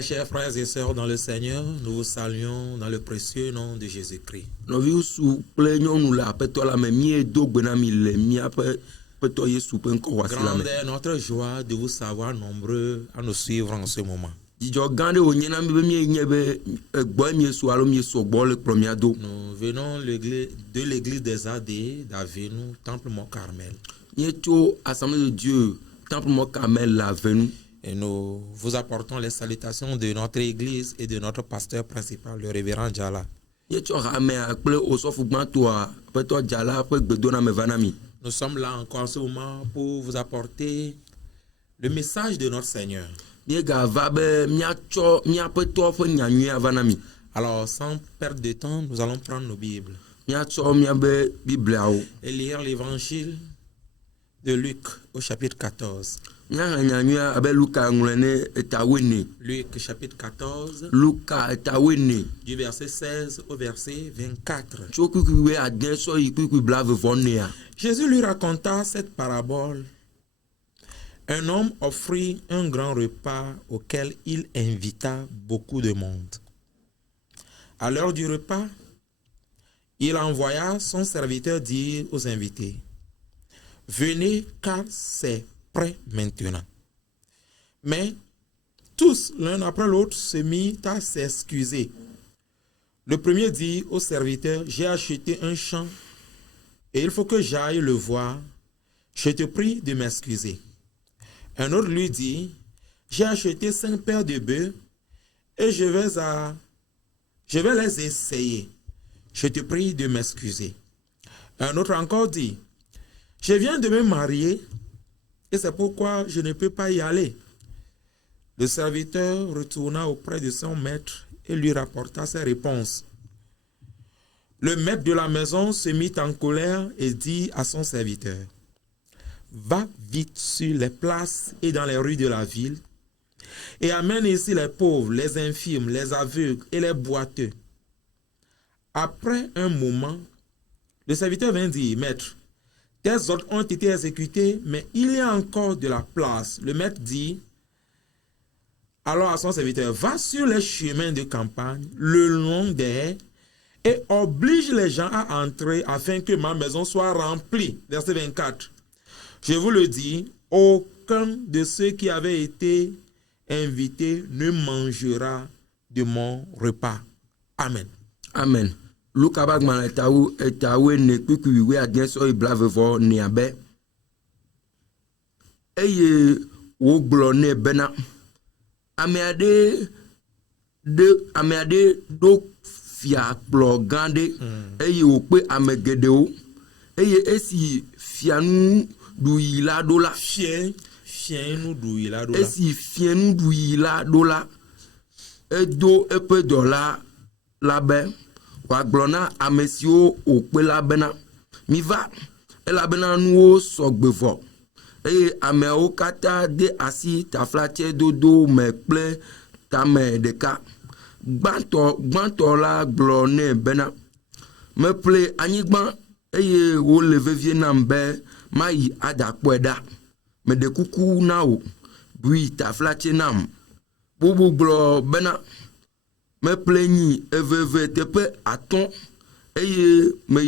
Très chers frères et sœurs dans le Seigneur, nous vous saluons dans le précieux nom de Jésus-Christ. Grande est notre joie de vous savoir nombreux à nous suivre en ce moment. Nous venons de l'église des AD d'Avenu, Temple Mont-Carmel. Et nous vous apportons les salutations de notre église et de notre pasteur principal, le révérend Djala. Nous sommes là encore en ce moment pour vous apporter le message de notre Seigneur. Alors, sans perdre de temps, nous allons prendre nos Bibles et lire l'évangile de Luc au chapitre 14. Luc chapitre 14, du verset 16 au verset 24. Jésus lui raconta cette parabole. Un homme offrit un grand repas auquel il invita beaucoup de monde. À l'heure du repas, il envoya son serviteur dire aux invités: venez car c'est prêt maintenant. Mais tous, l'un après l'autre, se mirent à s'excuser. Le premier dit au serviteur: j'ai acheté un champ et il faut que j'aille le voir. Je te prie de m'excuser. Un autre lui dit: j'ai acheté 5 paires de bœufs et je vais les essayer. Je te prie de m'excuser. Un autre encore dit: je viens de me marier et c'est pourquoi je ne peux pas y aller. Le serviteur retourna auprès de son maître et lui rapporta ses réponses. Le maître de la maison se mit en colère et dit à son serviteur: va vite sur les places et dans les rues de la ville et amène ici les pauvres, les infirmes, les aveugles et les boiteux. Après un moment, le serviteur vint dire: maître, tes ordres ont été exécutés, mais il y a encore de la place. Le maître dit alors à son serviteur: va sur les chemins de campagne, le long des haies, et oblige les gens à entrer afin que ma maison soit remplie. Verset 24. Je vous le dis, aucun de ceux qui avaient été invités ne mangera de mon repas. Amen. Amen. Luka bagman etawe ne kukuwe agenso iblave vo niabe. Eye wo glo ne bena. Ameade do fia plo gande. Eye wo pe amegedeo. Eye esi fianu du ila dola. Fienu du ila dola. Esi fienu du ila dola. Edo epe dola labe. Waglona amesio okpe la bena mi va la bena nuo sogbevo e ameo kata de asi taflatie dodo me ple tame deka gbanto la glone bena me ple anyigban eye wo leve vie nambe mai adakweda me de kuku na o bui taflatie nam bubu glo bena me pleni eveve tepe aton eye me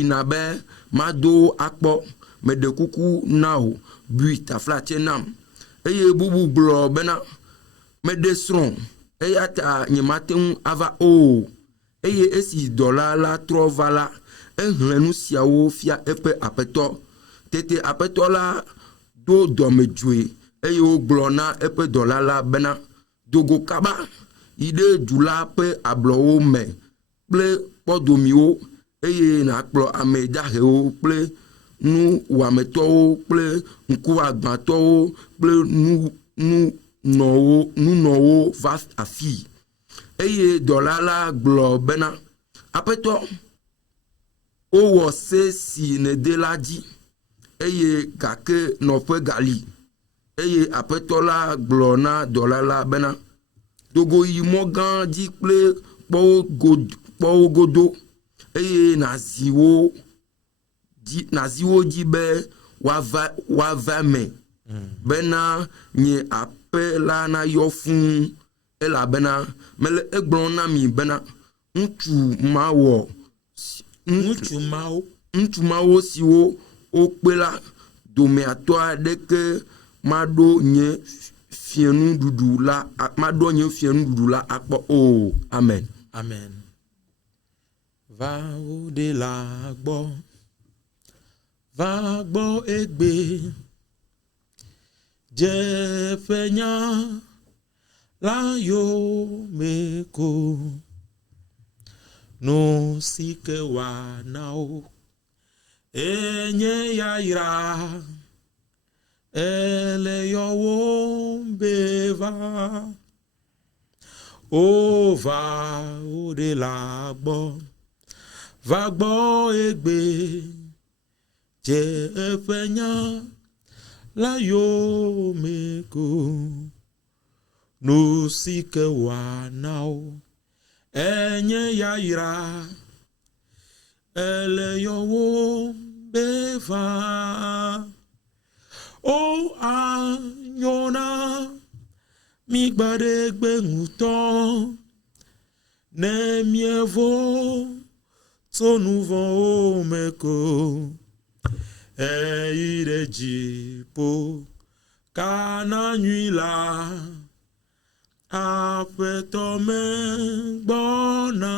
inabe mado akpo me de kuku nao bui taflatie nam eye bubu glo bena me de sron eye ata nyematen ava o eye esi dola la trova la enhlenu siawo fia epe apeto tete apeto la do domejue eye o glo na epe dola la bena dogo kaba ide dula pe ablowo me ple podomio eye na kplo ame dahewo ple nu wametowo ple nku agbatowo ple nu nowo va afi eye dolala glo bena apeto o wo se si ne delaji eye kake no pe gali eye apeto la glo na dolala bena dogo yi mogan di ple po godo eye naziwo di be wa va me bena nye apela na yo fun elabena mele egblɔ na mi bena ŋutsu mawo siwo wokpe la domeatɔ aɖeke maɖo nye fiẽnuɖuɖu la akpɔ o. Amen. Amen. Va de la gbɔ egbe jefenya la yo meko no sike wa nao enye yaira ele yo wo beva o va o de la gbɔ va gbɔ egbe jefenya la yo meko no sike wa nao enye yaira ele yo wo beva o anyona mi gbadegbe ŋutɔ ne mievo tso nu vɔ̃ o meko eyi ɖe dziƒo kana nyui la aƒetɔ me gbɔna.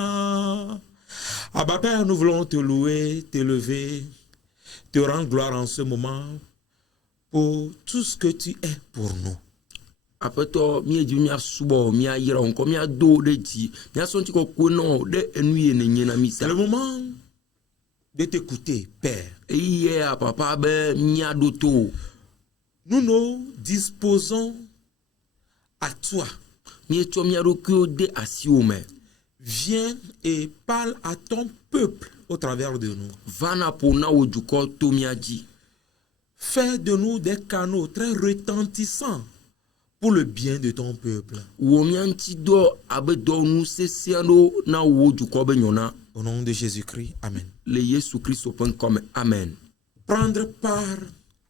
Abba Père, nous voulons te louer, t'élever, te rendre gloire en ce moment pour tout ce que tu es pour nous. Aƒetɔ míedzi míasubɔ míayra ŋkɔ míado ɖe dzi míasɔnti kɔkɔe nɔ ɖe enu yie nenye na mi sa. C'est le moment de t'écouter, Père. Eye papa be míaɖo to. Nous nous disposons à toi. Míetsɔ mía ɖokuiwo de asiwo me. Viens et parle à ton peuple au travers de nous. Vana ƒo na wò dukɔ to mía dzi. Fais de nous des canaux très retentissants pour le bien de ton peuple. Wò mía ŋuti dɔ abe dɔwɔnu sesẽ aɖewo na wò dukɔ be nyɔna. Au nom de Jésus-Christ, Amen. Le Yesu Kristo ƒe ŋkɔ me, Amen. Prendre part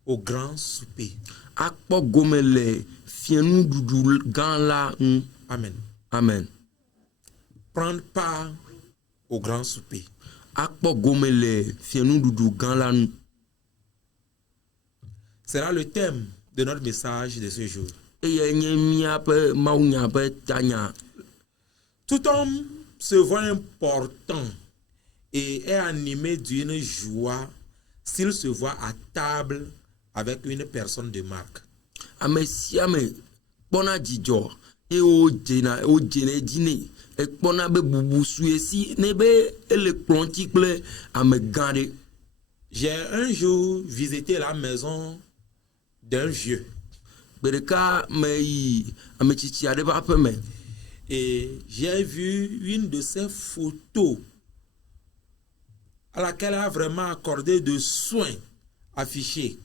au grand souper. Akpɔ gome le fiẽnuɖuɖu gã la ŋu. Amen. Amen. Prendre part au grand souper. Akpɔ gome le fiẽnuɖuɖu gã la ŋu. Sera le thème de notre message de ce jour. Eye nye míaƒe mawunya ƒe tanya. Tout homme se voit important et est animé d'une joie s'il se voit à table avec une personne de marque. Ame sia ame kpɔna dzidzɔ eye wodzena edzi nɛ. Ekpɔna be bubu sue si ne be ele kplɔ̃ ŋuti kple ame gã ɖe. J'ai un jour visité la maison d'un vieux. Gbe ɖeka me yi ametsitsi aɖe ƒe aƒe me. Et j'ai vu une de ces photos à laquelle elle a vraiment accordé de soins affichés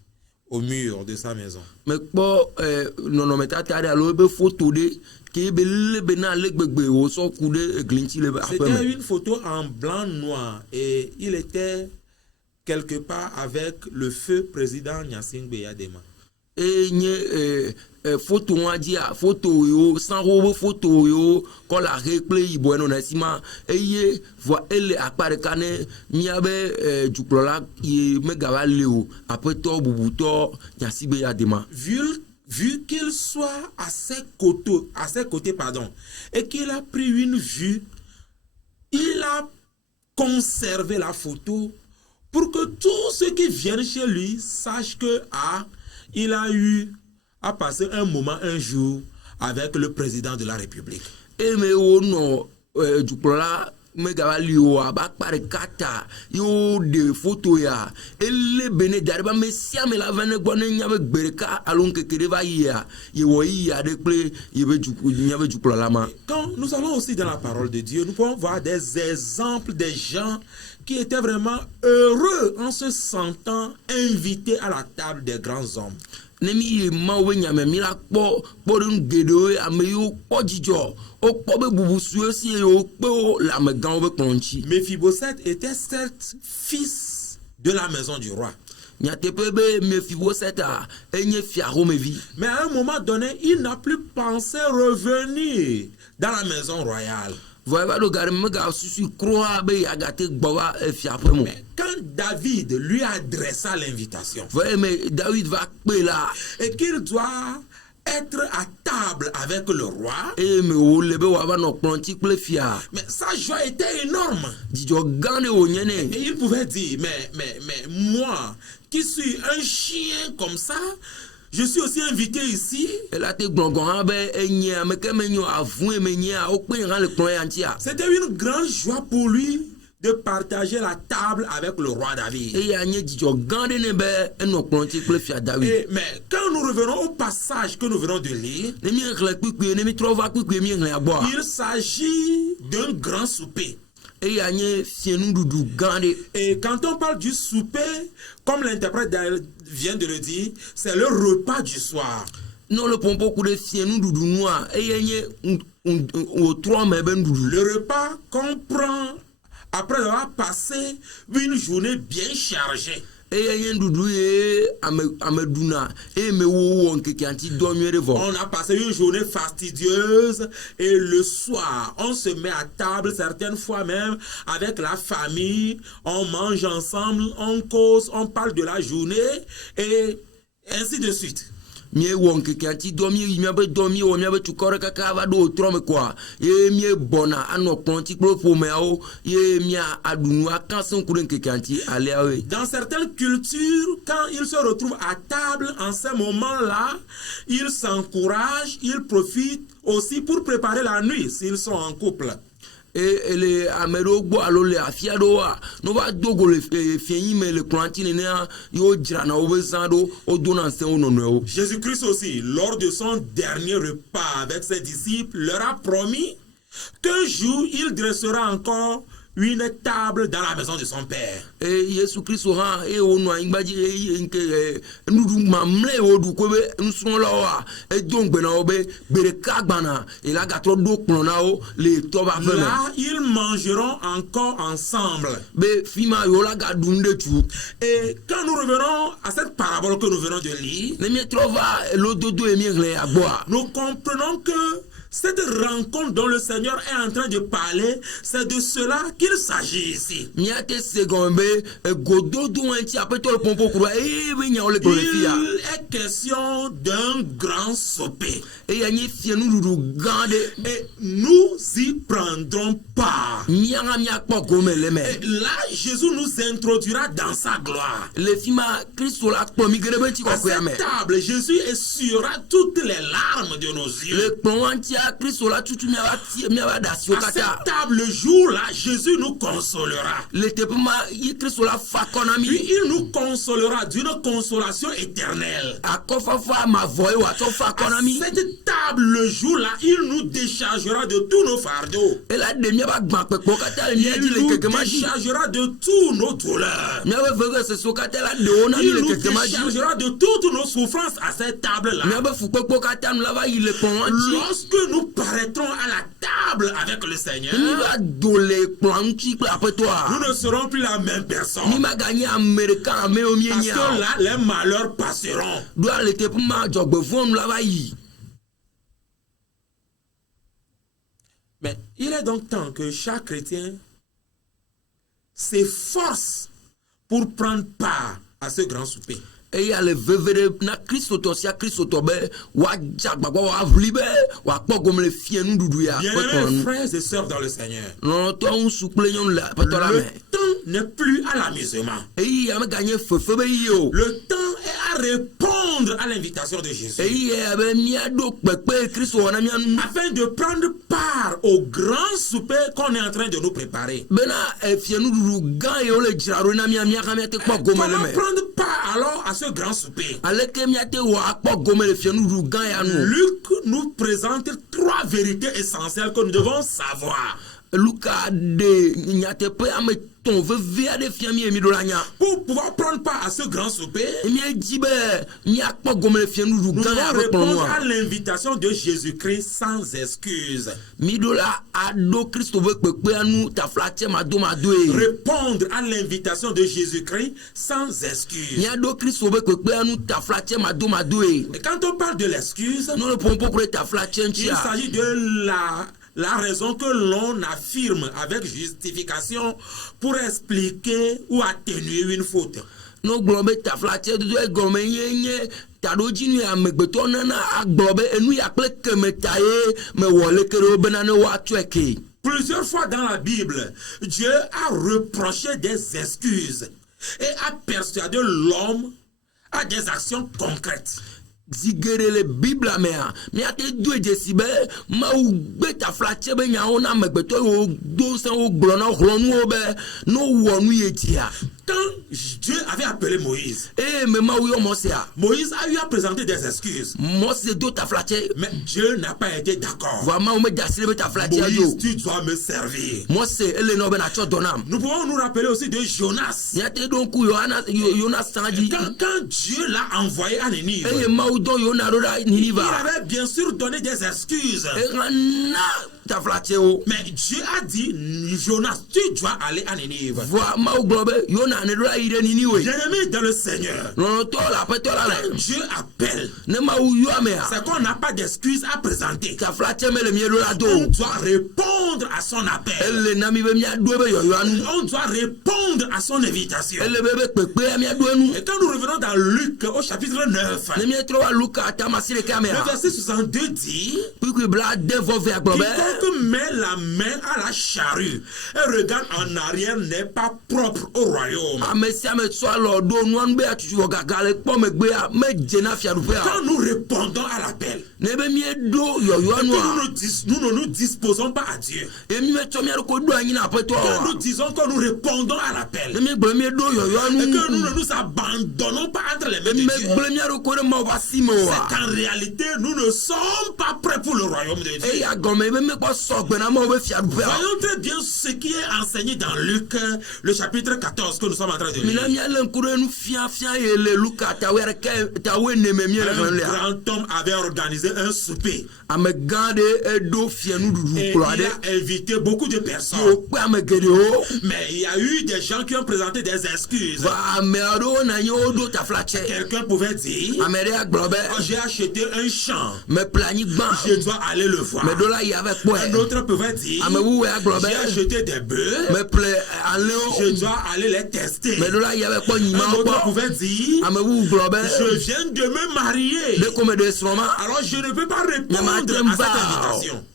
au mur de sa maison. Me kpɔ nɔnɔmetata aɖe alo ebe foto ɖe ke be lebe na ale gbegbe wòsɔ ku ɖe egli ŋuti le aƒe me. C'était une photo en blanc noir et il était quelque part avec le feu président Gnassingbé Eyadema. Et nye foto ŋua dzia foto yiwo sanwó be foto yiwo kɔla ʋe kple yibɔ nɔ na esi ma eye vɔ ele akpa ɖeka ne míabe dukplɔla yi megava le o aƒetɔ bubutɔ Gnassingbé Eyadema. Vu qu'il soit à ses côtés, et qu'il a pris une vue, il a conservé la photo pour que tous ceux qui viennent chez lui sachent que il a eu à passer un moment, un jour avec le président de la République. Et mais on dukplɔla megava li o aba akpa ɖeka ta yo de foto ya ele bene da ɖe be ame sia ame la va ne gbɔ ne nya be gbe ɖeka alo ŋkeke ɖe va yia yewɔ yi aɖe kple míabe dukplɔla ma. Quand nous allons aussi dans la parole de Dieu, nous pouvons voir des exemples des gens qui étaient vraiment heureux en se sentant invités à la table des grands hommes. Ne mi yi mawo be nyame mi la kpɔ kpɔɖeŋu geɖewo ame yiwo kpɔ dzidzɔ wokpɔ be bubu sue si ye wokpe wo le amegãwo be kplɔ̃ ŋuti. Méphibosheth était certes fils de la maison du roi. nyateƒe be Mephiboseta enye fia xomevi. Mais à un moment donné, il n'a plus pensé revenir dans la maison royale. Voyez va do gare mega susu croa be yagate gbawa fia pe mo. Mais quand David lui adressa l'invitation, Voyez mais David va pe là et qu'il doit être à table avec le roi, e me o lebe wa va no plonti kple fia. mais sa joie était énorme. Dijo gane o nyene. Et il pouvait dire, mais moi, qui suis un chien comme ça, je suis aussi invité ici. Ela te glongon be enye ameke menyo avun menye o pe ran le plon yantia. C'était une grande joie pour lui de partager la table avec le roi David. E ya nye dijo gane ne be eno plonti kple fia David. Mais quand nous revenons au passage que nous venons de lire, Ne mi rekle kpikpe ne mi trova kpikpe mi rekle abo. il s'agit d'un grand souper. E ya nye fienu dudu gane. Et quand on parle du souper, comme l'interprète vient de le dire, c'est le repas du soir. Non le pompo ku de fienu dudu noa e ya nye o tro me ben dudu. Le repas qu'on prend après avoir passé une journée bien chargée. On a passé une journée fastidieuse et le soir, on se met à table, certaines fois même avec la famille, on mange ensemble, on cause, on parle de la journée et ainsi de suite. Mie wonke kanti domi mia be domi o mia be tukore kaka va do trome kwa ye mie bona ano ponti klo pomeo ye mia adunu akanson kuren ke kanti ale awe. Dans certaines cultures, quand ils se retrouvent à table en ces moments-là, ils s'encouragent, ils profitent aussi pour préparer la nuit s'ils sont en couple. Et les Amérogo alo le afiado a no va dogo le fieni me le plantine ne yo drana obesando o donanse onono. Jésus-Christ aussi, lors de son dernier repas avec ses disciples, leur a promis qu'un jour il dressera encore une table dans la maison de son père. Et Jésus Christ aura et on a imbaji et nous mamle o du ko be nson lo wa e donc bena obe bere kagbana et la gatro do klonao le toba feme. Là, ils mangeront encore ensemble. Be fima yo la gadunde tu. Et quand nous revenons à cette parabole que nous venons de lire, Ne mi trova lo dodo e mi re agboa. nous comprenons que cette rencontre dont le Seigneur est en train de parler, c'est de cela qu'il s'agit ici. Mi ate segonbe gododo enti apeto le pompo kura e be nya ole tole fia. Il est question d'un grand souper. E ya ni fie nu dudu gande Et nous y prendrons part. mi anga mi akpo gome le me. Et là, Jésus nous introduira dans sa gloire. Le fima Christo la akpo mi grebe ti À ko ya me. cette table, Jésus essuiera toutes les larmes de nos yeux. Le plontia Christo la tutu mi aba dasi o À cette kata. table, le jour-là, Jésus nous consolera. Le tepuma yi Christo la fakona Puis mi. il nous consolera d'une consolation éternelle. Akofa fa ma voye wa to À fakona mi. cette table, le jour-là, il nous déchargera de tous nos fardeaux. E la de mi aba gba pepo kata le mi Il di le nous keke ma di. déchargera de tous nos douleurs. Mi aba vege se so kata la de ona mi Il le nous keke ma di. déchargera de toutes nos souffrances à cette table-là. Mi aba fu pepo kata nu la va yi le plonti. Lorsque nous paraîtrons à la table avec le Seigneur, Mi va do le plonti pe apetoa. nous ne serons plus la même Mi personne. ma gagner américain me o mi Parce nya. que là, les malheurs passeront. Do le tepuma jogbe fon nu la va yi. Mais il est donc temps que chaque chrétien s'efforce pour prendre part à ce grand souper. Et ya le vevere na Christo to sia Christo to be wa jagbagba wa vlibe wa kpo gom le fie nu dudu ya. Bien-aimés frères et sœurs dans le Seigneur, Non to un souple nyon la peto la le me. temps n'est plus à l'amusement. Et ya me gagner fefe be yo. Le temps est à répondre à l'invitation de Jésus. Et ya be mi ado pepe Christo wana mi anu. Afin de prendre part au grand souper qu'on est en train de nous préparer. Bena fie nu dudu gan yo le jiraro na mi ka mi te kpo gom le Comment me. prendre part alors à ce grand souper? Aleke mi te wa kpo gom le fie nu dudu gan ya nu. Luc nous présente trois vérités essentielles que nous devons savoir. Luka de nyate pe ame ton veut à des fiamis et midolania. Pour pouvoir prendre part à ce grand souper, Mia jibe mia pas gomme le fienu du nous gan devons avec répondre ton à l'invitation de Jésus-Christ sans excuse. Midola ado Christo veut pepe à nous ta flatte mado. Répondre à l'invitation de Jésus-Christ sans excuse. Mia do Christo veut pepe à nous ta flatte mado. Et quand on parle de l'excuse, Nous ne pouvons pas pour ta flatte il s'agit de la raison que l'on affirme avec justification pour expliquer ou atténuer une faute. No globe ta flatte de gomme yenye ta do jinu ya megbeto nana aglobe enu ya ple kemetaye me wole kero benane wa tweke. Plusieurs fois dans la Bible, Dieu a reproché des excuses et a persuadé l'homme à des actions concrètes. Zigere Bible mea mi ate do jesibe ma u beta flache be nya ona megbeto o do san o glona hlonu be no wonu yetia. Quand Dieu avait appelé Moïse, Mais ma ou yo mosia Moïse a eu à présenter des excuses. Mose do ta flache Mais Dieu n'a pas été d'accord. va ma o me dasire be ta flache Moïse, yo tu dois me servir. Mose ele no be na cho donam. Nous pouvons nous rappeler aussi de Jonas. Mi ate do ku Jonas sanji Quand Dieu l'a envoyé à Ninive, ma u do Jonas do il Niniva avait bien sûr donné des excuses. na ta flache o Mais Dieu a dit, Jonas, tu dois aller à Ninive. va ma u globe Jonas ne do ire Niniwe Bien-aimé dans le Seigneur, no to la pe to la le Dieu appelle. ne ma u yo amea C'est qu'on n'a pas d'excuses à présenter. ta flache me le mie do la do On doit répondre à son appel. ele na mi be mi ado be yo anu On doit répondre à son invitation. ele be pepe mi ado anu Et quand nous revenons dans Luc au chapitre 9, ne mi tro wa Luka ta masire le kamera verset 62 dit, puis bla devo ve aglobe quiconque met la main à la charrue et regarde en arrière n'est pas propre au royaume. amesi ame so lo do nu anu be atutu wo gagale po me gbe a me jena fia du pe Quand nous répondons à l'appel, ne be mi do yo anu que nous ne nous disposons pas à Dieu. e mi me to mi ko do anyi na pe to Quand nous disons que nous répondons à l'appel, ne mi gbe mi do yo et anu que nous ne nous abandonnons pas entre les mains de me Dieu, gbe mi ko de ma ba si mo wa c'est qu'en réalité, nous ne sommes pas prêts pour le royaume de Dieu. e ya gome be me ko so gbe na mo be fia du pe Voyons très bien ce qui est enseigné dans Luc, le chapitre 14 que nous sommes en train de mi na lire. mi ale nkuru nu fia ele Luka ta we ta we ne me mi le Un le grand homme avait organisé un souper ame gande edo fia nu dudu et klo il ade a invité beaucoup de personnes. yo pe ame gede o Mais il y a eu des gens qui ont présenté des excuses. va ame ado na yo do ta flache Quelqu'un pouvait dire, ame de aglobe oh, j'ai acheté un champ, me plani gban je dois aller le voir. me do la ya avec quoi Un autre pouvait dire, ame wu aglobe j'ai acheté des bœufs, me ple aleo je dois aller les tester. me do la ya avec quoi ni Un ma autre quoi pouvait dire, ame wu globe je viens de me marier, de comme de soma alors je ne peux pas répondre à cette invitation.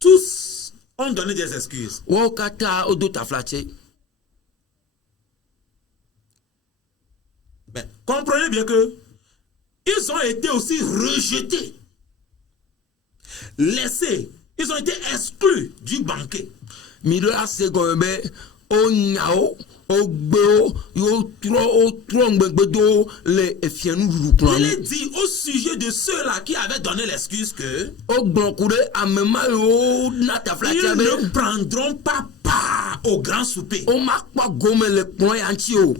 Tous ont donné des excuses. wo kata odo ta flache Mais comprenez bien que ils ont été aussi rejetés, laissés, ils ont été exclus du banquet. mi do la se gombe o nyao o gbe yo tro ngbedo le efienu dudu plan Il est dit au sujet de ceux-là qui avaient donné l'excuse que o gbon kude amema yo na ta flache ils be ne prendront pas part au grand souper. o ma pa gome le pon yanti o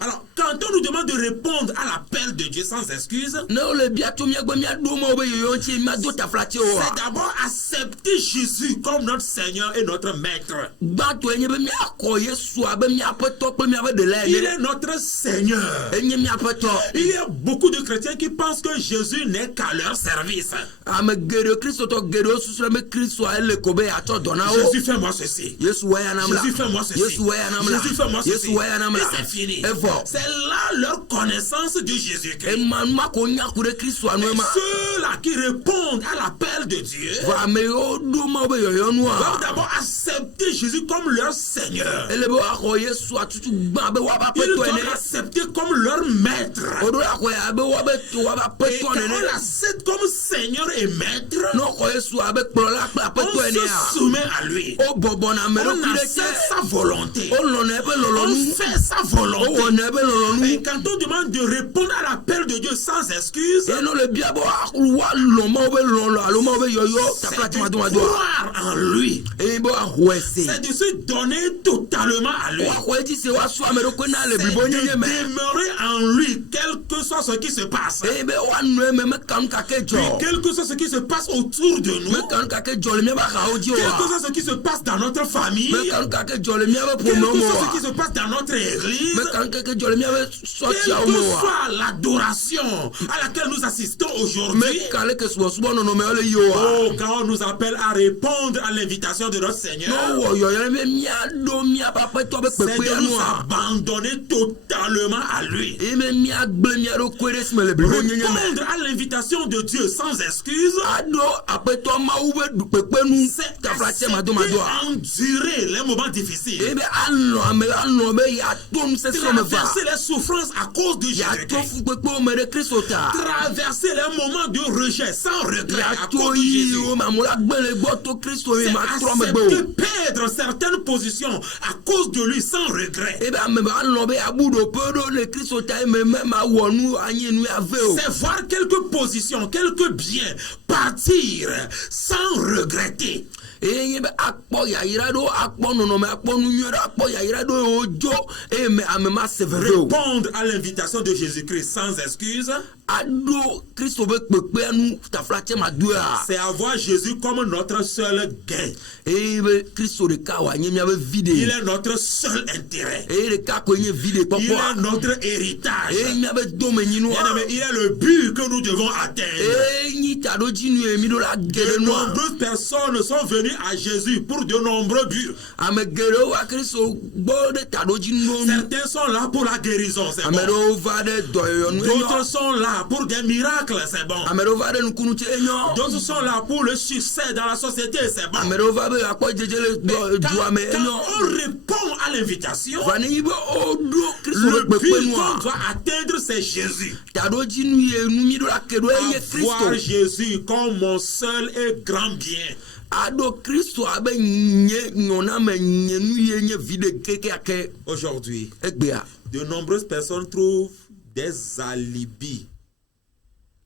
Alors, quand on nous demande de répondre à l'appel de Dieu sans excuse, ne o le bia to mi gbe mi ado mo be yo yanti ma do ta flache o c'est d'abord accepter Jésus comme notre Seigneur et notre Maître. gba to enye be mi akọ Yesu abe mi apeto pe mi abe de le Il est notre Seigneur. enye mi apeto Il y a beaucoup de chrétiens qui pensent que Jésus n'est qu'à leur service. ame gere Kristo to gere o susre me Kristo ele ko be ato dona o Jésus, fais-moi ceci. Yesu wa ya namla Jésus, fais-moi ceci. Yesu wa ya namla Jésus, fais-moi ceci. Yesu wa ya namla Et c'est fini. Evo C'est là leur connaissance de Jésus-Christ. Emmanuel ko nya ku de Kristo anu ma Ceux-là qui répondent à l'appel de Dieu va me o do ma be yo nu doivent a d'abord accepter Jésus comme leur Seigneur. ele be akọ Yesu atutu gba be wa ba Ils peto doivent ene l'accepter comme leur Maître. o do akọ ya be wa be to wa ba Et peto quand ene on l'accepte comme Seigneur et Maître, no ko Yesu abe kpro la pa on peto ene se a soumet à lui. o bobo na me On lo kire accepte sa volonté. o lo na be lo On nu fait sa o volonté. wo na be lo Et quand on demande de répondre à l'appel de Dieu sans excuse, et non le biabo wa lomo be lolo aloma be yoyo ta c'est flatte de ma do croire en lui. et bo ahwese C'est de se donner totalement à lui. wa ko ti se wa so amero ko na le C'est bibo de nyenye me demeurer en lui, quel que soit ce qui se passe. e be wa no me kan ka ke jo Et quel que soit ce qui se passe autour de nous, me kan ka ke jo le me ba ka o ji quel que wa soit ce qui se passe dans notre famille, me kan ka ke jo le me ba quel po que mo soit ce wa qui se passe dans notre église, me kan ka ke jo le me ba so ti quelle a o que mo wa soit l'adoration à laquelle nous assistons aujourd'hui, me kan le ke so no no me ole yo wa oh, quand on nous appelle à répondre à l'invitation de notre Seigneur, no wo yo yo me mia do mia papa to be c'est pepe de anu nous a abandonner totalement à lui. e me mia gble mia do ko res me le bibo nyenye me Répondre à l'invitation de Dieu sans excuse, ado apeto ma ube du pepe nu c'est ta flatte ma do endurer les moments difficiles, ebe ano be ya tom se so me va traverser les souffrances à cause de ya to Jésus-Christ, fu pepe o me de Kristo ta traverser les moments de rejet sans regret ya à to cause de yi Jésus. o ma mo la gbele gbo to Kristo e C'est ma tro me gbe accepter o perdre certaines positions à cause de lui sans regret. ebe ame ba ano be abudo pedo le Kristo ta e me ma wonu anyi nu ave o C'est voir quelques positions, quelques biens partir sans regretter. e be akpo ya ira do akpo no me akpo nu nyu akpo ya ira do ojo e me ame ma severe o Répondre à l'invitation de Jésus-Christ sans excuse, ado Kristo be pepe anu ta flatte ma do a c'est avoir Jésus comme notre seul gain. e be Kristo de ka wa nyemia be vide Il est notre seul intérêt. e de ka ko nye vide Il popo est notre héritage. e nya be do me nyinu Bien-aimé, il est le but que nous devons atteindre. e nyi ta do jinu e mi do la De gere no nombreuses personnes sont venues à Jésus pour de nombreux buts. ame gere wa Kristo gbo de ta do jinu no Certains sont là pour la guérison, c'est ame bon. do va de do yo no D'autres sont là pour des miracles, c'est bon. ame do va de nkunu che enyo D'autres sont là pour le succès dans la société, c'est bon. ame do va be akpo jejele Quand, du ame quand enyo on répond à l'invitation, vani be o do Kristo le be but pepe no qu'on doit atteindre, c'est Jésus. ta do jinu e nu mi do la ke do enye Voir Kristo Jésus comme mon seul et grand bien. ado Kristo abe nye nyona me nye nu ye nye vide keke ake Aujourd'hui, egbea de nombreuses personnes trouvent des alibis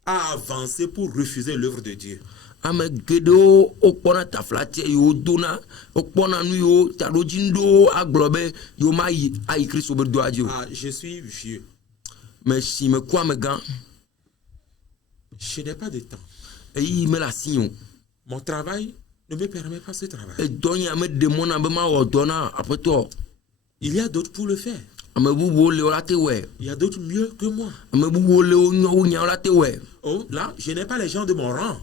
à avancer pour refuser l'œuvre de Dieu. ame geɖewo wokpɔna taflatse yiwo dona wokpɔna nu yiwo taɖodziŋuɖowo agblɔ be yiwo ma yi ayi Kristo be doa dzi o Ah, je suis vieux. me si me ku amegã Je n'ai pas de temps. eyi mele asi o Mon travail ne me permet pas ce travail. edɔ nye ame ɖe mɔ na be mawɔ dɔ na aƒetɔ Il y a d'autres pour le faire. ame bubuwo le wo la te wɔe Il y a d'autres mieux que moi. ame bubuwo le wo nyɔ wo nya wo la te wɔe Oh, là, je n'ai pas les gens de mon rang.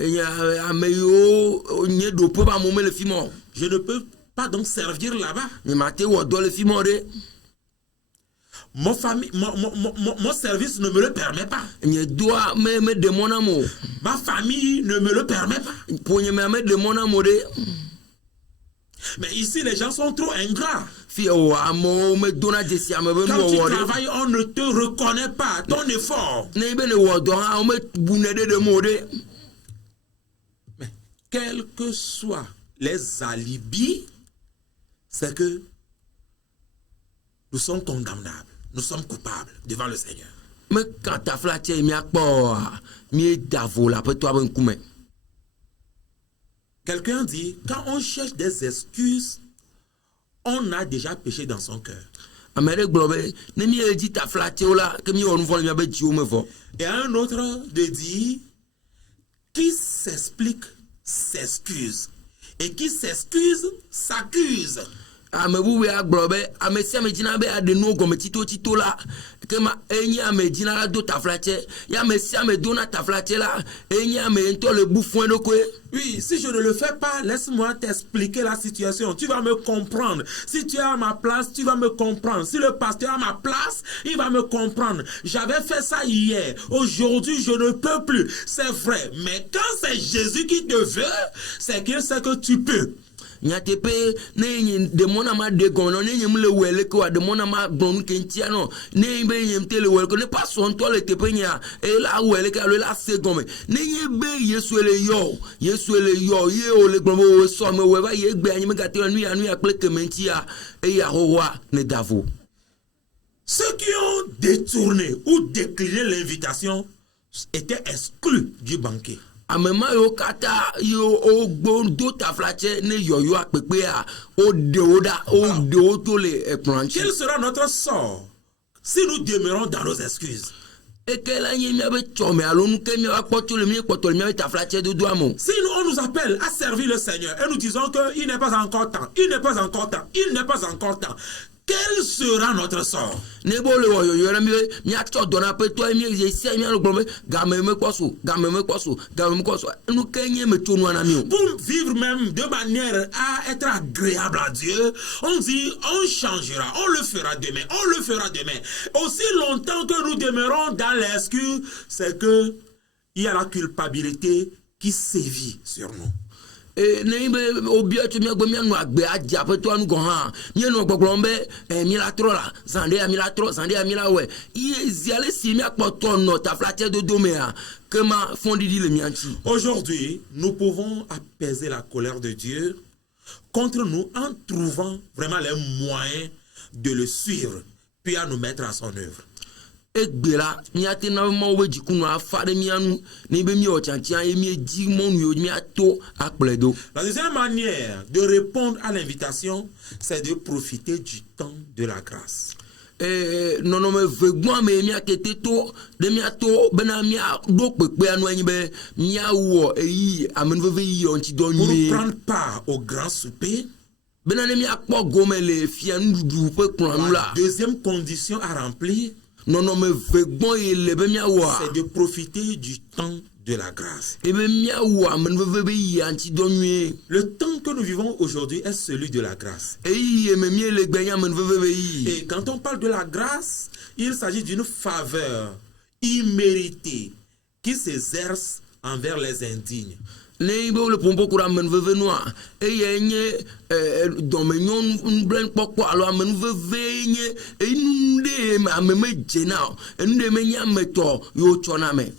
enye ame yiwo nye ɖoƒe be amewo mele fi ma o Je ne peux pas donc servir là-bas. nye mate wɔ dɔ le fi ma o ɖe Mon service ne me le permet pas. nye doa me ɖe mɔ nam o Ma famille ne me le permet pas. ƒo nye me ame ɖe mɔ nam o ɖe Mais ici, les gens sont trop ingrats. fi o amewo me dona dzesi ame be Quand tu nuwɔwɔ ɖe travailles, on ne te reconnaît pas ton effort. ne be ne wɔ dɔ hã wo me bune ɖe ɖe mo ɖe Mais quels que soient les alibis, c'est que nous sommes condamnables. Nous sommes coupables devant le Seigneur. me ka taflatse miakpɔ oa mieda vo le aƒetɔa be ŋkume Quelqu'un dit, quand on cherche des excuses, on a déjà péché dans son cœur. ame ɖe gblɔ be ne miedzi taflatsewo la ke miwɔ nu vɔ le miabe dziwo me vɔ Et un autre de dire, qui s'explique s'excuse. Et qui s'excuse s'accuse. ame bubu ya gblɔ be ame sia ame dzina be aɖe nuwo gɔme tsito la ke ma enye ame dzina la do taflatse ya ame sia ame dona taflatse la enye ame ŋutɔ le bu fún eɖokoe Oui, si je ne le fais pas, laisse-moi t'expliquer la situation. Tu vas me comprendre. Si tu es à ma place, tu vas me comprendre. Si le pasteur est à ma place, il va me comprendre. J'avais fait ça hier. Aujourd'hui, je ne peux plus. C'est vrai. Mais quand c'est Jésus qui te veut, c'est qu'il sait que tu peux. nyateƒe ne nye demɔna ma ɖe gɔme nɔ ne nye mu le wɔe leke wa demɔna ma gblɔ nu ke ŋutia nɔ ne be nye te le wɔe leke ne pasɔ ŋutɔ le teƒe nyea eye la wɔe leke alo la se gɔme ne nye be Yesu le yɔ ye o le gblɔ be o sɔ me wɔe va ye gbe anyi megate le nuya kple keme ŋutia eye ahohoa ne da vo Ceux qui ont détourné ou décliné l'invitation étaient exclus du banquet. Amema yo kata yo ogbondo taflache ne yoyo akpepe a o de oda o de otole ekranchi. Quel sera notre sort si nous demeurons dans nos excuses? Et que la nye miabe chome alonu ke miabe potole miabe taflache do doamo. Si nous, on nous appelle à servir le Seigneur et nous disons qu'il n'est pas encore temps, il n'est pas encore temps, il n'est pas encore temps, quel sera notre sort? Nebo le wo yo na mi cho dona pe to mi je se mi anu glombe game me kwaso nu kenye me tonu ana mi. Pour vivre même de manière à être agréable à Dieu, on dit on changera, on le fera demain. Aussi longtemps que nous demeurons dans l'excuse, c'est que il y a la culpabilité qui sévit sur nous. Et ne obia tu mi agbe mi anu agbe aja pe to anu go han mi enu gbogbombe mi la tro la zande mi la we ziale si mi apoto no ta flatte do domea que ma fondidi le mi anti. Aujourd'hui, nous pouvons apaiser la colère de Dieu contre nous en trouvant vraiment les moyens de le suivre puis à nous mettre à son œuvre. Egbela miate na mo we jikunu afade mianu ni be mi ochantia emi eji monu yo mi ato akpledo. La deuxième manière de répondre à l'invitation, c'est de profiter du temps de la grâce. Non me vegwa me mi akete to de mi ato bena mi do pepe anu enyi be mi awo eyi amenveve yi onti do Pour nyi. prendre part au grand souper, Bena ne mi akpo gomele fianu du pe klanu la la. deuxième condition à remplir, Non me vegbon ele be mi awa. c'est de profiter du temps de la grâce. E be mi awa amenveve be yi anti do nyi. Le temps que nous vivons aujourd'hui est celui de la grâce. Eyi me mi ele gbe nya amenveve be yi. Et quand on parle de la grâce, il s'agit d'une faveur imméritée qui s'exerce envers les indignes. Ne ibe le pompo kura amenveve noa eye nye domenyon blen pokpo alo amenveve nye inunde ameme jena enunde menya meto yo chona me.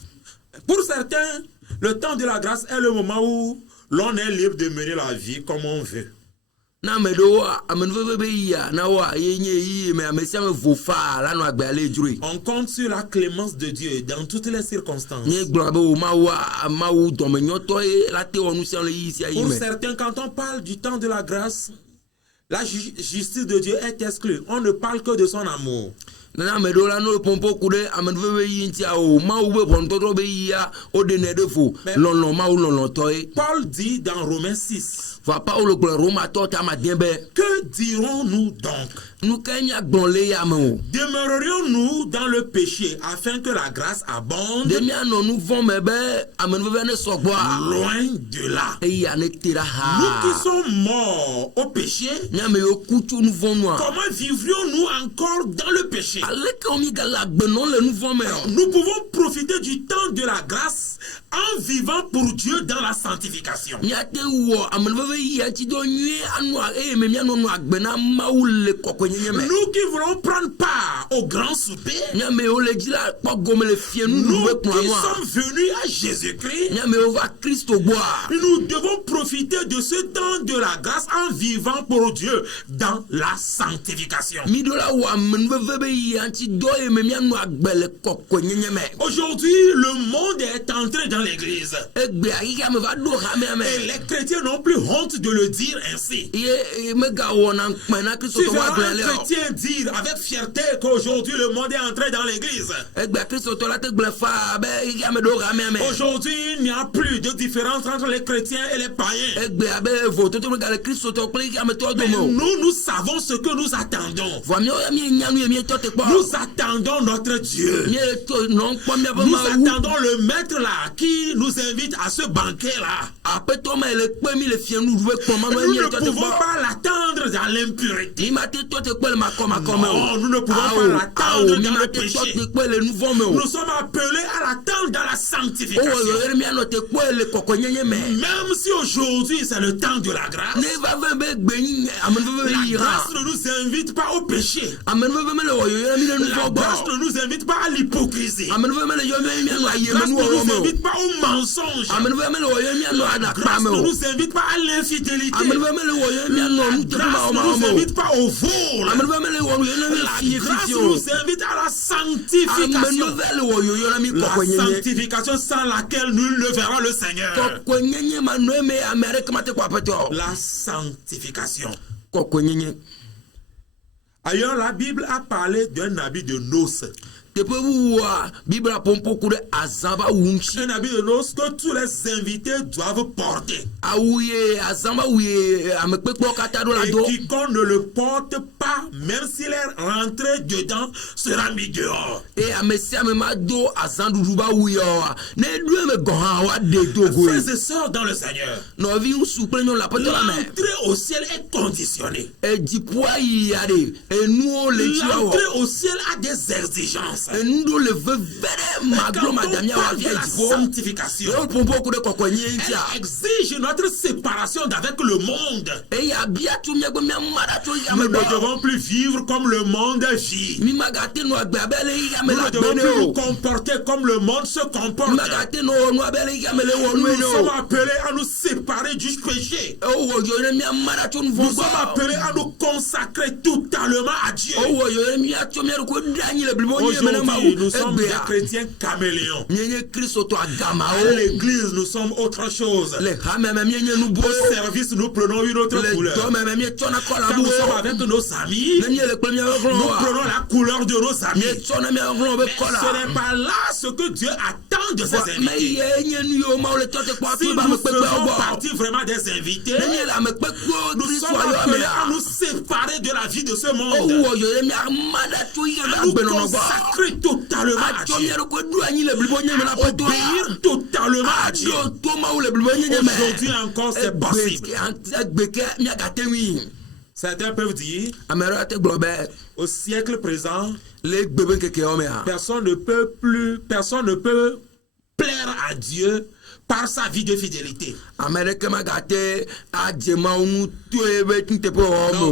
Pour certains, le temps de la grâce est le moment où l'on est libre de mener la vie comme on veut. Na medo amenveve be ya na wa yenye yi me amesia me vofa la no agbe ale juri. On compte sur la clémence de Dieu dans toutes les circonstances. Nye globe o ma wu domenyon to e la te onu se le yi si ayi Pour me. certains, quand on parle du temps de la grâce, la justice de Dieu est exclue. On ne parle que de son amour. Na medo la no pompo kude amenveve yi ntia o ma wu be pontoto be ya o de ne defo lon ma wu lon to e. Paul dit dans Romains 6, Va pas le Roma tota ma diembe. que dirons-nous donc? Nous kenya gbonle ya mo. Demeurerions-nous dans le péché afin que la grâce abonde? Demi anon nous vont mebe amenveve ne sogwa. Loin de là. E ya ne tira ha. Nous qui sommes morts au péché, Nya me yo kuchu nous vont noa. comment vivrions-nous encore dans le péché? Ale ka mi gala gbenon le nous vont me. Nous pouvons profiter du temps de la grâce en vivant pour Dieu dans la sanctification. Nya te wo amenveve ya ti do nyi anwa e me mi anon agbena maule kokwenye me. Nous qui voulons prendre part au grand souper, Nya me o le dila po gomele fie nous nous we qui noa. sommes venus à Jésus-Christ, Nya me o va Christo boa. nous devons profiter de ce temps de la grâce en vivant pour Dieu dans la sanctification. Mi do la wa amenveve be ya ti do e me mi anon agbele kokwenye me. Aujourd'hui, le monde est entré dans l'église. Egbe akika me va do ha me. Et les chrétiens n'ont plus honte de le dire ainsi. Ye mega wona kpena Christo Tu to wa verras un glele. chrétien dire avec fierté qu'aujourd'hui le monde est entré dans l'église. Egbe Christo to la te gble fa be ya me do ha me. Aujourd'hui, il n'y a plus de différence entre les chrétiens et les païens. Egbe abe voto to gale Christo to ple ya me to do Mais mo. nous savons ce que nous attendons. Vo mi o ya mi nyanu e mi to te po. Nous attendons notre Dieu. Mi to non po mi abe Nous ma wu. attendons le maître là qui nous invite à ce banquet là. Ape to me le pe mi le fien nous jouer ko ma no Nous mi ne to te po. pouvons pas l'attendre dans l'impureté. Ni ma te to te pe le ma ko me. Non, nous ne pouvons pas l'attendre Mi dans ma le te to péché. te pe le nouveau me. Nous sommes appelés à l'attendre dans la sanctification. Même si aujourd'hui c'est le temps de la grâce, la grâce ne nous invite pas au péché. La grâce ne nous invite pas à l'hypocrisie. La grâce ne nous invite pas au mensonge. La grâce ne nous invite pas à l'infidélité. La grâce ne nous invite pas au vol. La grâce nous invite à la sanctification. La sanctification sans laquelle nul ne verra le Seigneur. La sanctification. Ailleurs, la Bible a parlé d'un habit de noces. Un habit de noces que tous les invités doivent porter. Et quiconque ne le porte pas, même s'il est rentré dedans, sera mis dehors. Frères et sœurs dans le Seigneur, l'entrée au ciel est conditionnée. L'entrée au ciel a des exigences. Quand on parle de la sanctification, elle exige notre séparation d'avec le monde. Nous ne devons plus vivre comme le monde vit. Nous ne devons plus nous comporter comme le monde se comporte. Nous sommes appelés à nous séparer du péché. Nous sommes appelés à nous consacrer totalement à Dieu. Aujourd'hui, nous sommes des chrétiens caméléons. À l'église, nous sommes autre chose. Au service, nous prenons une autre couleur. Quand nous sommes avec nos amis, nous prenons la couleur de nos amis. Mais ce n'est pas là ce que Dieu attend de ses invités. Si nous faisons partie vraiment des invités, nous sommes appelés à nous séparer de la vie de ce monde. À nous consacrer totalement à Dieu. À obéir totalement à Dieu. Aujourd'hui encore, c'est possible. Certains peuvent dire, au siècle présent, personne ne peut plaire à Dieu par sa vie de fidélité. Non,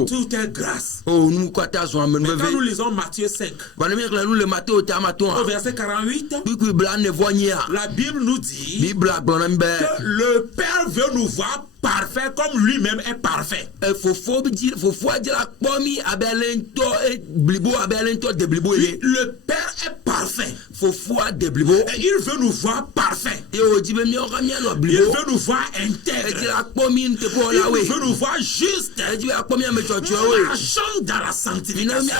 tout est grâce. Mais quand nous lisons Matthieu 5, au verset 48, la Bible nous dit que le Père veut nous voir parfait comme lui-même est parfait. Le Père est parfait. Et il veut nous voir parfait. Il veut nous voir intègre. Il veut nous voir juste. Marchant dans la sanctification.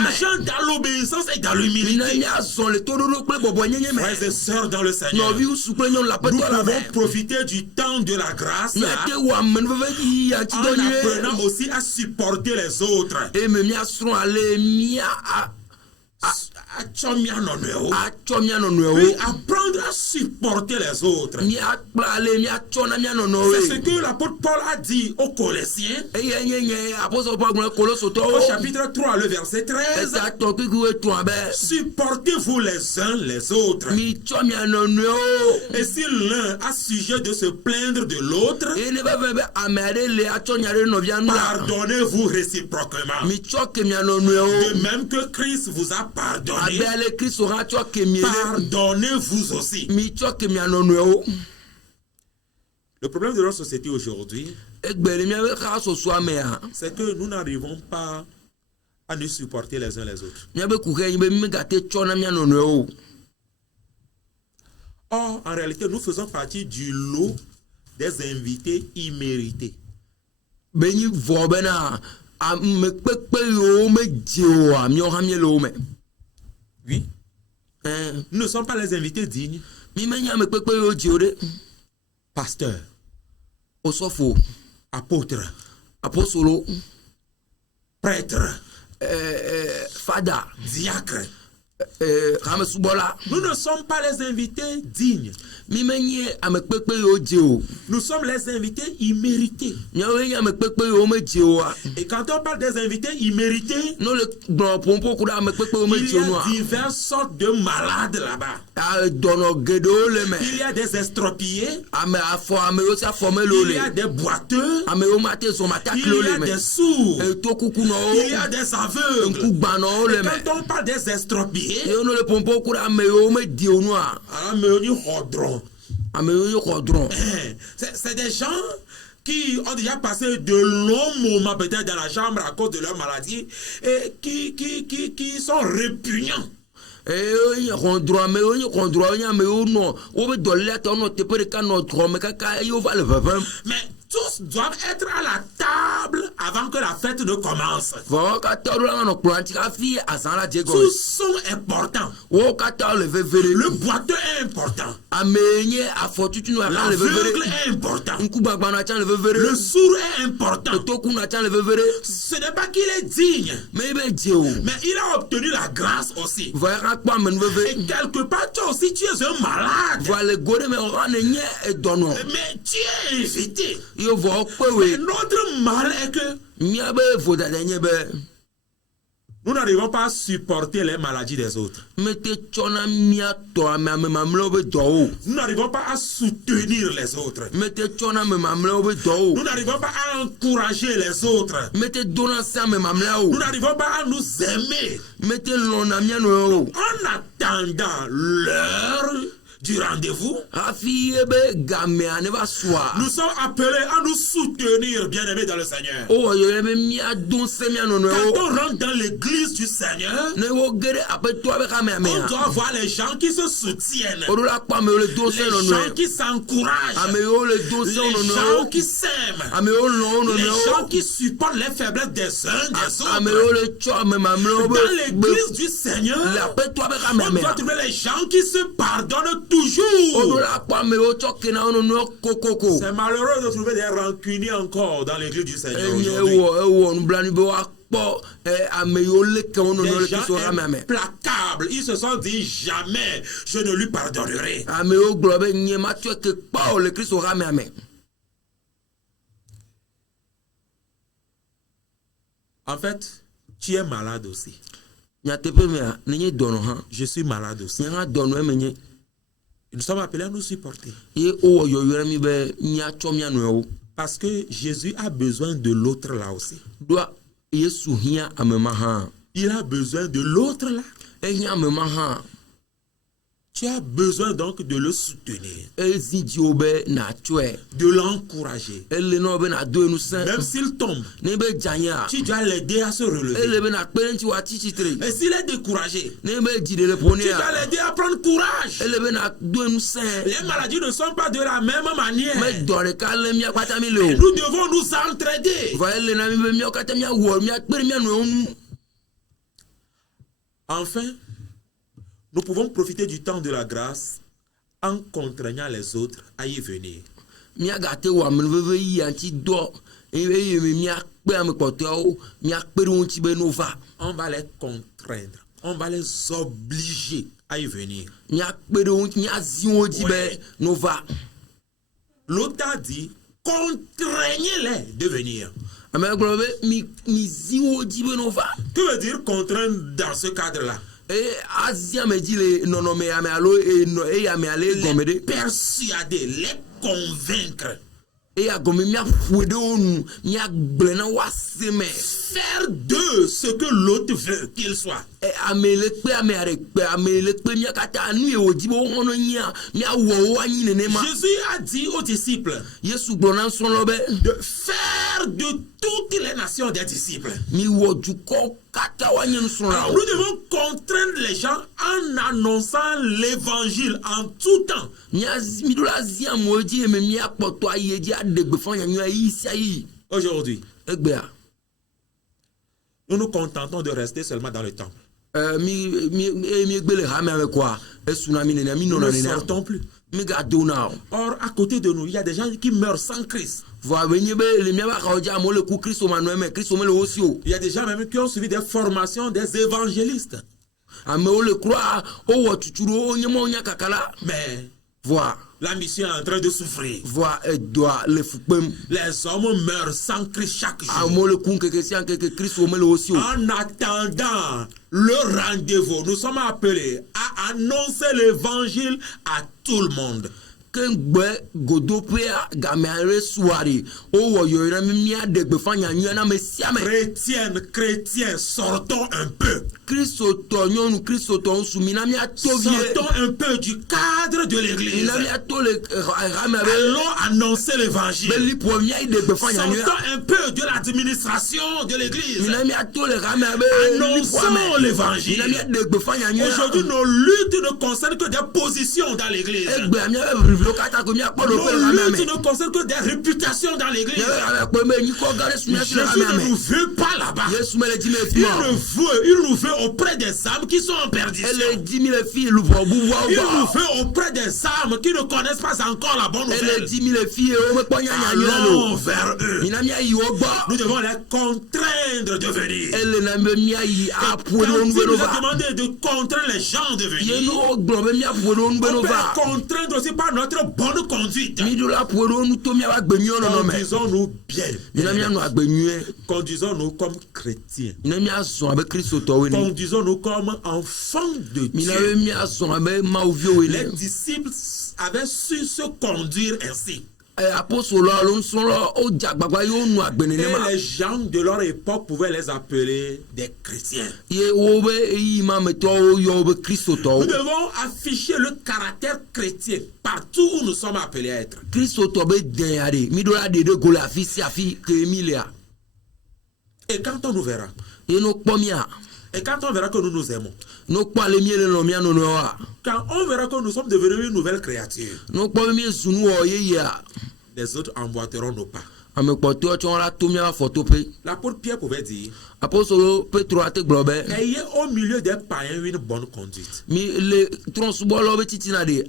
Marchant dans l'obéissance et dans l'humilité. Frères et sœurs dans le Seigneur, nous pouvons profiter du temps de la grâce en apprenant aussi à supporter les autres. Puis apprendre à supporter les autres. C'est ce que l'apôtre Paul a dit aux Colossiens au chapitre 3, le verset 13. Supportez-vous les uns les autres. Et si l'un a sujet de se plaindre de l'autre, pardonnez-vous réciproquement. De même que Christ vous a pardonné, pardonnez-vous aussi. Le problème de notre société aujourd'hui, c'est que nous n'arrivons pas à nous supporter les uns les autres. Or, en réalité, nous faisons partie du lot des invités immérités. Oui. Nous ne sommes pas les invités dignes. Pasteur, apôtre, prêtre, fada, diacre, Rame subola. Nous ne sommes pas les invités dignes. Mi menye ame kpekpe yo dje o. Nous sommes les invités immérités. Nyawe nya ame kpekpe yo me dje o a. Et quand on parle des invités immérités, No le gbɔn pompo kuda ame kpekpe yo me il y dje o no a a. diverses sortes de malades là-bas. Dɔnɔ geɖewo le me. Il y a des estropiés. Ame afɔ ame yo si afɔ me le Il y a des boiteux. ame yo mate zɔn mate Il akele y a le me. des sourds. Eto kuku nɔwo. Il y a des aveugles. Nkugbanɔwo le Et me. quand on parle des estropiés, Ye no le pompo kuda ame yo me di o no a. alors, mais on dit rodron. Ame yo yo xɔ drɔn. C'est des gens qui ont déjà passé de longs moments peut-être dans la chambre à cause de leur maladie et qui sont répugnants. Nye xɔndrɔ ame yo nye xɔndrɔ nye ame yo nɔ wo be dɔléa tɔ nɔ teƒe ɖeka nɔ xɔme kaka eye wova le ʋeʋẽm. Mais tous doivent être à la table avant que la fête ne commence. Vɔwo katã ɖo la nɔ kplɔa ŋuti hafi azã la dze Tous gɔme. sont importants. Wo katã le veve ɖe. Le boiteux est important. Ame nye afɔtutu nɔ la le veve L'aveugle ɖe. est important. Ŋkugbagba nɔ atsa le veve Le ɖe. sourd est important. Toku nɔ atsa le veve ɖe. Ce n'est pas qu'il est digne, Me be dze o. mais il a obtenu la grâce aussi. Vɔ ya ka kpɔ ame nu Et veve. quelque part, toi aussi, tu es un malade. Vɔ le go ɖe me ɔha ne nye edɔnɔ. Mais tu es invité. Yo vɔ kpe Mais we. notre mal est que Mía be vodada nye be. nous n'arrivons pas à supporter les maladies des autres. Mete tsɔna mía tɔ ame mamlɛwo be dɔ o. Nous n'arrivons pas à soutenir les autres. Mete tsɔna ame mamlɛwo be dɔ o. Nous n'arrivons pas à encourager les autres. Mete dona se ame mamlɛwo. Nous n'arrivons pas à nous aimer Mete lɔna mía nɔewo. en attendant l'heure du rendez-vous. Hafi ebe gamea ne va soa. Nous sommes appelés à nous soutenir, bien-aimés dans le Seigneur. O wɔ yɔyɔ be mía don se mía Quand nɔnɔewo. on rentre dans l'église du Seigneur, Ne wo ge ɖe aƒetɔa be xame on amea. doit voir les gens qui se soutiennent, O ɖo la kpɔ ame yiwo le don se les gens nɔnɔe. qui s'encouragent, Ame yiwo le don se les wo gens nɔnɔewo. qui s'aiment, Ame yiwo lɔ wo les gens nɔnɔewo. qui supportent les faiblesses des uns des Ame autres. yiwo le tsɔ ame mamlɛwo Dans be l'église du Seigneur, le aƒetɔa be xame on doit amea. trouver les gens qui se pardonnent O ɖo toujours. la kpɔ ame yiwo tsɔ kena wo nɔnɔewo kokoko. C'est malheureux de trouver des rancuniers encore dans l'église du Seigneur Enye aujourd'hui. ewɔ nublanui be woakpɔ ame yiwo le ke wo nɔnɔewo Des le gens Kristo xame ame. implacables, ils se sont dit jamais je ne lui pardonnerai. Ame yiwo gblɔ be nye matsɔe ke kpɔ o le Kristo xame ame. En fait, tu es malade aussi. Nyateƒe mea nenye dɔnɔ hã. Je suis malade aussi. Nye hã dɔnɔ eme nye. Nous sommes appelés à nous supporter. Ye wowɔ yɔyɔ ɖe mi be míatsɔ mía nɔewo. Parce que Jésus a besoin de l'autre là aussi. Ɖoa Yesu hiã ame ma hã. Il a besoin de l'autre là. Ehiã ame ma hã. Tu as besoin donc de le soutenir, Ezi dzi wo be natsɔe. de l'encourager. Ele na wo be nado enu sẽ. Même s'il tombe, Ne be dzanya. tu dois l'aider à se relever. Ele be nakpe ɖe ŋuti woatsi tsitre. Et s'il est découragé, Ne be dzi ɖe le ƒo tu dois nea. l'aider à prendre courage. Ele be nado enu sẽ. Les maladies ne sont pas de la même manière. Me dɔ ɖeka le mía kpata mi le o. Nous devons nous entraider. Va ele na mi be míawo katã míawɔ míakpe ɖe mía nɔewo ŋu. Enfin, nous pouvons profiter du temps de la grâce en contraignant les autres à y venir. Míagate wɔ amenuveve yi ŋuti dɔ eye míakpe ame kpɔtɔewo míakpe ɖe wo ŋuti be no va. On va les contraindre, on va les obliger à y venir. Míakpe ɖe wo ŋuti míazi wo dzi be no va. L'autre a dit, contraignez-les de venir. Ame gblɔ be mizi wo dzi be no va. Que veut dire contraindre dans ce cadre-là? Eye azi ame dzi le nɔnɔme ame alo eye ame ale gɔme Les ɖe. persuader, les convaincre. Eye agɔme míaƒoe ɖe wo nu míagblẽ na woase me. Faire d'eux ce que l'autre veut qu'il soit. Ame le kpe ame are kpe ame le kpe mía katã nu ye wòdzi be woxɔ no nyia míawɔ wo anyi nenema. Jésus a dit aux disciples Yesu gblɔ na nusrɔ̃lawo be de faire de toutes les nations des disciples. miwɔ dukɔwo katã woanye Alors nusrɔ̃lawo. nous devons contraindre les gens en annonçant l'évangile en tout temps. Miɖo la zi amewo dzi eme míakpɔtɔ ayi edzi aɖe gbefa nyanyua yi sia yi. Aujourd'hui, Egbea nous nous contentons de rester seulement dans le temple. miegbe le hame ame koa esuna mi nenea mi Nous nɔna ne nenea sortons plus. migado na o. Or, à côté de nous, il y a des gens qui meurent sans Christ. Vɔ abe nye be le míaƒe axawo dzi amewo le ku Kristo manɔe me Kristo mele wo si o. Il y a des gens même qui ont suivi des formations des évangélistes. amewo le croix o wɔ tutu o nyema o nya kakala Mais voa la mission est en train de souffrir. voa edoa le fukpem Les hommes meurent sans Christ chaque jour. amewo le kun keke si keke Kristo me le wo si o En attendant le rendez-vous, nous sommes appelés à annoncer l'évangile à tout le monde. kengbe godopea gameare suari o wɔ yɔyɔ mi mia de gbefa nyanyua na me siame Chrétiens, sortons un peu. Kristotɔ nyɔnu kristotɔ nsumi na mia to vie Sortons un peu du cadre de l'église. na mia to le rame be Allons annoncer l'évangile. be lipo mia de gbefa nyanyua Sortons un peu de l'administration de l'église. na mia to le rame be lipo Annonçons ame l'évangile. na mia de gbefa nyanyua Aujourd'hui, nos luttes ne concernent que des positions dans l'église. egbe mia be kata ko mia kpɔ do pe Nos rame luttes ame ne concernent que des réputations dans l'église. mia be kpɔ me nyikɔ gare sumia si le Jésus rame ne nous ame veut pas là-bas. Yesu me le di me fi Il o nous veut auprès des âmes qui sont en perdition. ele di mi le fi luvɔ bubuwa Il nous gbɔ veut auprès des âmes qui ne connaissent pas encore la bonne ele nouvelle. di mi le fi o me kpɔ nyanyanyua Allons lo vers eux. mina mia yi wo gbɔ Nous devons les contraindre de venir. ele na be mia yi Quand aƒo ɖe il wo nu be nous no a va demandé de contraindre les gens de ye venir, nu wo gblɔ be miaƒo ɖe wo nu be on no peut va les contraindre aussi par notre bonne conduite. mi ɖo la ƒo ɖe wo nu to miaƒe agbenyuiwo nɔnɔ me Conduisons-nous bien. mina mianɔ agbenyuie Conduisons-nous comme chrétiens. mina miazɔ abe kristotɔwo ene Conduisons-nous comme enfants de mina be Dieu. miazɔ abe mawuviwo Les ene disciples avaient su se conduire ainsi. apostoloa lo nusrɔ̃lawo wo dze agbagba ye wonu agbe Et nenema les gens de leur époque pouvaient les appeler des chrétiens. ye wo be eyi ma metɔwo yɔ wo be Nous kristotɔwo devons afficher le caractère chrétien partout où nous sommes appelés à être. kristotɔ be denya de mi ɖo la ɖe ɖe go le afi sia afi ke mi lea Et quand on nous verra, ye no kpɔ mia et quand on verra que nous nous aimons, no kpɔ ale mie le nɔ mia nɔnɔewoa quand on verra que nous sommes devenus une nouvelle créature, no kpɔ be miezu nu wɔ yeyea les autres emboîteront nos pas. ame kpɔtɔewo tsɔ la to miaƒe afɔtoƒe L'apôtre Pierre pouvait dire, apostolo petro ate gblɔ be ayez au milieu des païens une bonne conduite. mi le trɔ̃subɔlawo be titina de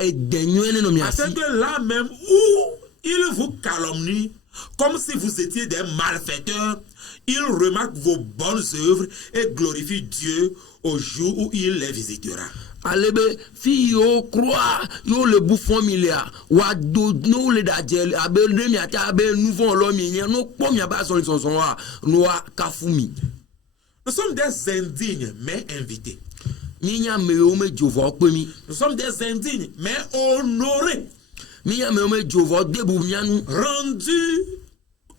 ede nyuie ne nɔ mia Afin si que là même où ils vous calomnient, comme si vous étiez des malfaiteurs, ils remarquent vos bonnes œuvres et glorifient Dieu au jour où il les visitera. ale be fi yiwo kroa yiwo le bu fɔm mi lea woado ne wole ɖe adze abe ne miate abe nu vɔ lɔ mi nye no kpɔ miabe azɔli zɔzɔ wa no woakafu mi Nous sommes des indignes, mais invités. mi nye ame yiwo me dzo vɔ kpe mi Nous sommes des indignes, mais honorés, mi nye ame yiwo me dzo vɔ de bu mia nu rendus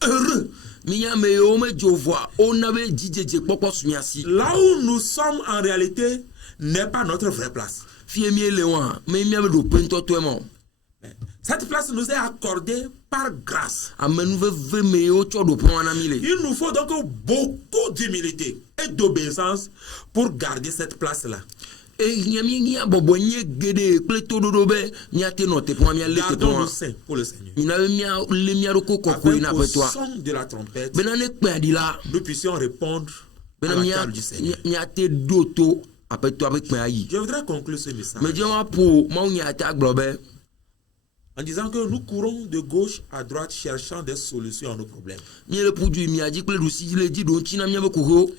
heureux. mi nye ame yiwo me dzo vɔa wona be dzidzedze kpɔkpɔ su mia si Là où nous sommes en réalité n'est pas notre vraie place. fie mi le wa me miabe ɖoƒe ŋutɔtɔe ma o Cette place nous est accordée par grâce. ame nu veve me yiwo tsɔ ɖoƒe wa na mi le Il nous faut donc beaucoup d'humilité et d'obéissance pour garder cette place-là. nye mi bɔbɔ nye geɖe kple toɖoɖo be miate nɔ teƒe ma miale teƒe Gardons ma nos seins pour le Seigneur. mina be miale mia ɖokui kɔkɔe Afin na qu'au aƒetɔa son de la trompette, bena ne kpea ɖi la nous puissions répondre à bena l'appel du Seigneur. miate ɖo to aƒetɔa be kpea yi Je voudrais conclure ce message medze woaƒo mawu nya ate agblɔ be en disant que nous courons de gauche à droite cherchant des solutions à nos problèmes. miele ƒu du mia dzi kple ɖusi dzi le dzi ɖo ŋuti na miabe kuhewo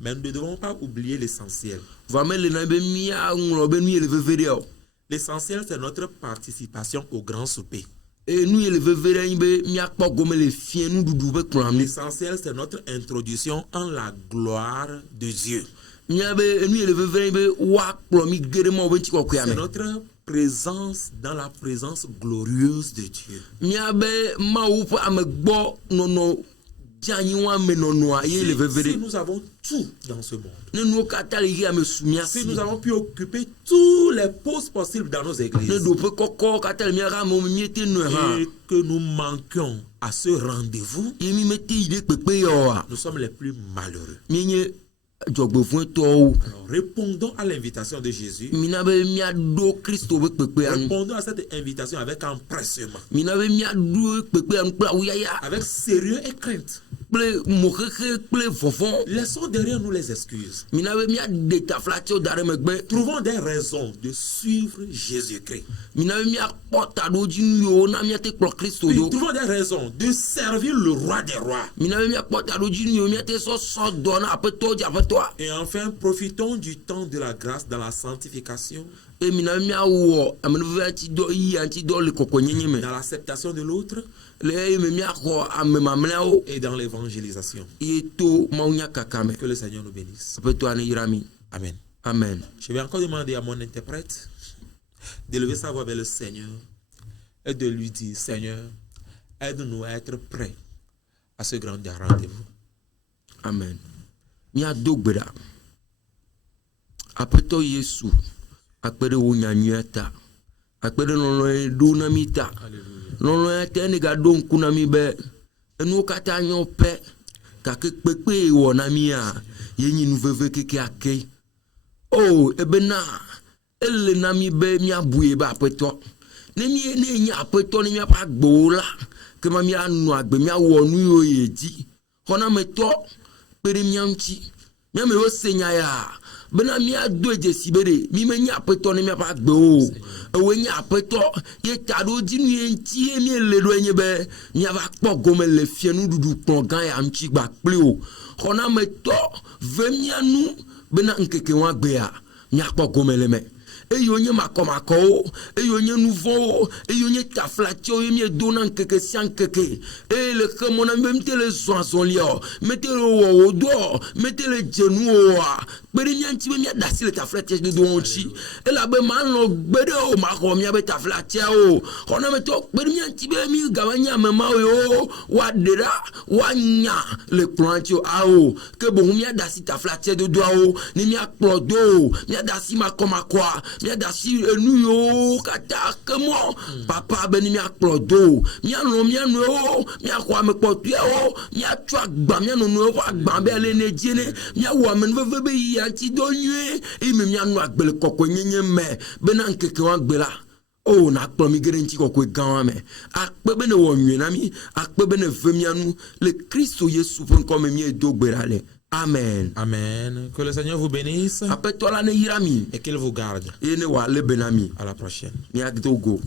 Mais nous ne devons pas oublier l'essentiel. va mele na be miaŋlɔ be nu ye le veve ɖe o L'essentiel, c'est notre participation au grand souper. eye nu ye le veve ɖe nyi be miakpɔ gome le fie nuɖuɖu be kplɔa nu L'essentiel, c'est notre introduction en la gloire de Dieu. miabe nu ye le veve ɖe nyi be woakplɔ mi ge ɖe mawo be ŋutikɔkɔea C'est me notre présence dans la présence glorieuse de Dieu. miabe mawu ƒe amegbɔ nɔnɔ dzeanyiwa me nɔnɔa ye le veve Si ɖe nous avons tout dans ce monde, ne nuwo katã le yi ame su mia si si nous avons pu occuper tous les postes possibles dans nos ne églises, ɖoƒe kɔkɔ katã le miaƒe amewo me miete nɔe hã et que nous manquions à ce rendez-vous, ye mi mete yi ɖe kpekpe ya oa nous sommes les plus malheureux. mienye dzɔgbevɔ̃etɔwo Alors, répondons à l'invitation de Jésus. mina be miaɖo kristo be kpekpea nu Répondons à cette invitation avec empressement, mina be miaɖo kpekpea nu kple awuyaya avec sérieux et crainte. kple moxexe kple vɔvɔ. Laissons derrière nous les excuses. Mina be mia de taflatio da ɖe megbe. Trouvons des raisons de suivre Jésus-Christ. Mina be mia kpɔ taɖodzi nuyiwo na mia te kplɔ Kristo do. Trouvons des raisons de servir le roi des rois. Mina be mia kpɔ taɖodzi nuyiwo mia te sɔsɔ dɔ na aƒetɔ dzi aƒetɔa. Et enfin, profitons du temps de la grâce dans la sanctification, E mina be mia wɔ amenuveve antidɔ yi antidɔ le kɔkɔnyenye me. dans l'acceptation de l'autre Le eye mia xɔ ame mamlɛawo. et dans l'évangélisation. Ye to mawunya kaka me. Que le Seigneur nous bénisse. Aƒetɔa ne yra mi. Amen. Amen. Je vais encore demander à mon interprète d'élever sa voix vers le Seigneur et de lui dire, Seigneur, aide-nous à être prêts à ce grand rendez-vous. Amen. Mia do gbe ɖa. Aƒetɔ Yesu. Akpe ɖe wo nyanyuia ta. Akpe ɖe lɔlɔ̃e ɖo na mi ta. Lɔlɔ̃e te ne gaɖo ŋku na mi be enuwo katã nyo pɛ. Gake kpekpe wɔ na mia ye nyi nuveve keke ake. Oh, ebena ele na mi be miabui be aƒetɔ. Ne nye aƒetɔ ne miaƒe agbewo la, ke ma mianɔ agbe miawɔ nu yiwo ye dzi. Xɔnametɔ kpe ɖe mia ŋuti. Miamewo se nya ya. Bena miado dzesi be ɖe mi menye aƒetɔ ne miaƒe agbewo. Ewoe nye aƒetɔ ye taɖodzi nu ye ŋuti ye miele ɖo enye be miava kpɔ gome le fiẽnuɖuɖu kplɔ gã ya ŋuti gba kpli o. Xɔnametɔ ve mia nu bena ŋkeke wa gbea miakpɔ gome le me. Eyo nye makɔmakɔwo, eyo nye nuvɔwo, eyo nye taflatio ye miedo na ŋkeke sia ŋkeke. Eye le xe mɔ na mi be mete le zɔ azɔlia o, mete le wɔ wo do o, mete le dze nu oa. Kpe ɖe mia ŋuti be miada asi le taflatia dodo ŋuti. Elabe malɔ gbe ɖe o maxɔ miabe taflatia o. Xɔnametɔ kpe ɖe mia ŋuti be mi gaba nye ame mawo yiwo woaɖe ɖa woanya le kplɔa ŋuti o awo. Ke boŋ miada asi taflatia dodoawo ne miakplɔ do o, miada asi makɔmakɔa. Miada si enu yiwo katã kemɔ papa be ni miakplɔ do mianɔ mianuwo miaxɔ ame kpɔtɔewo miatsɔ agba mianonuwo ƒe agba be ale ne dzi ne miawɔ amenuveve be yi antidɔ nyuie eye me mianɔ agbe le kɔkɔenyenye me bena ŋkeke wa gbe la o nakplɔ mi ge ɖe ŋuti kɔkɔe gã wa me akpe be ne wɔ nyuie na mi akpe be ne ve mianu le Kristo Yesu ƒe ŋkɔ me miedo gbe ɖa le. Amen. Amen. Que le Seigneur vous bénisse Aƒetɔ la ne yra mi et qu'il vous garde. eye ne wòale be na mi. À la prochaine. Miado go.